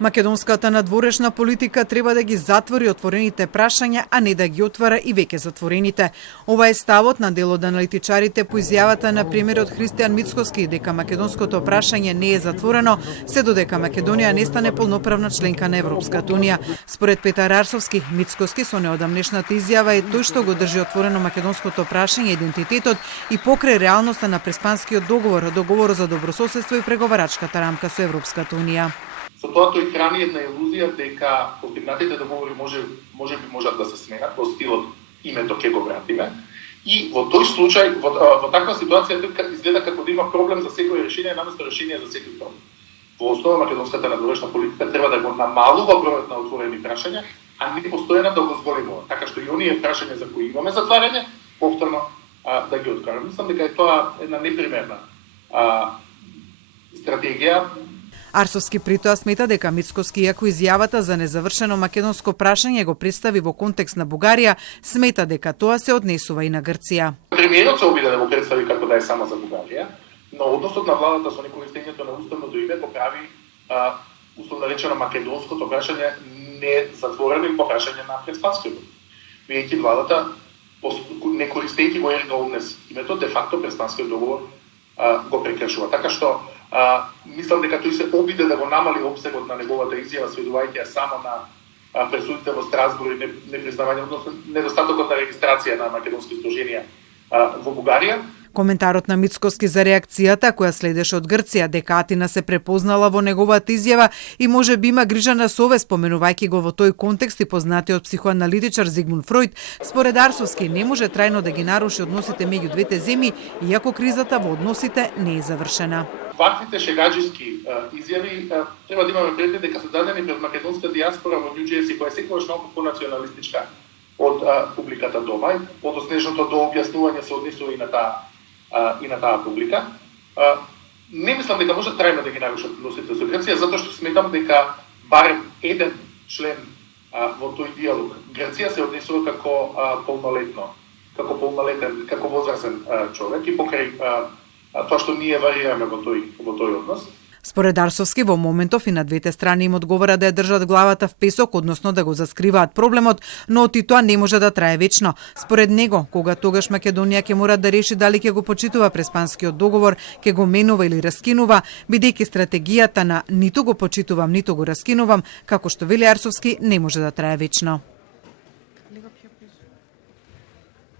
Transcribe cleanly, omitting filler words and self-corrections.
Македонската надворешна политика треба да ги затвори отворените прашања, а не да ги отвара и веќе затворените. Ова е ставот на дел од аналитичарите по изјавата на премиерот Христијан Мицкоски дека македонското прашање не е затворено, се додека Македонија не стане полноправна членка на Европската унија. Според Петар Арсовски, Мицкоски со неодамнешната изјава е тој што го држи отворено македонското прашање, идентитетот и покрај реалноста на Преспанскиот договор, договорот за добрососедство и преговарачката рамка со Европската унија. Со тоа тој храни една илузија дека постигнатите договори можат да се сменат во стилот името ќе го вратиме. И во тој случај, во таква ситуација изгледа како да има проблем за секој решение, наместо решение за секој проблем. Во основа македонската надворешна политика треба да го намалува бројот на отворени прашања, а не постојано да го зголемува, така што и оние прашања за кои имаме затварање, повторно да ги откараме. Мислам дека е тоа една непримерна стратегија. Арсовски при тоа смета дека Мицкоски, иако изјавата за незавршено македонско прашање го представи во контекст на Бугарија, смета дека тоа се однесува и на Грција. Премиерот се обиде да го представи како да е само за Бугарија, но односот на владата со некористењето на уставното име го прави условно речено македонското прашање не затворено и по прашање на Преспанскиот. Бидејќи владата не користејќи го ерга однес името, де факто Преспанскиот договор го прекршува. Така што мислам дека тој се обиде да го намали опсегот на неговата изјава, сведувајќи ја само на пресудите во Страсбург и непризнавање, односно недостатокот на регистрација на македонски сдруженија во Бугарија. Коментарот на Мицкоски за реакцијата која следеше од Грција дека Атина се препознала во неговата изјава и може би има грижа на совест, споменувајќи го во тој контекст и познатиот психоаналитичар Зигмунд Фројд, според Арсовски не може трајно да ги наруши односите меѓу двете земји, иако кризата во односите не е завршена. Ваквите шегаџиски изјави треба да имаме предвид дека се дадени пред македонска диаспора во Нью Џерси, која е секогаш малку понационалистичка од публиката дома, подоснежното до објаснување се однесува и на таа публика. Не мислам дека може трајно да ги нарушат односите со Грција, затоа што сметам дека барем еден член во тој диалог Грција се однесува како полнолетен, како возрасен човек и покрај тоа што ние варираме во тој однос. Според Арсовски, во моментов и на двете страни им одговора да ја држат главата в песок, односно да го заскриваат проблемот, но и тоа не може да трае вечно. Според него, кога тогаш Македонија ќе мора да реши дали ќе го почитува Преспанскиот договор, ќе го менува или раскинува, бидејќи стратегијата на ниту го почитувам, ниту го раскинувам, како што вели Арсовски, не може да трае вечно.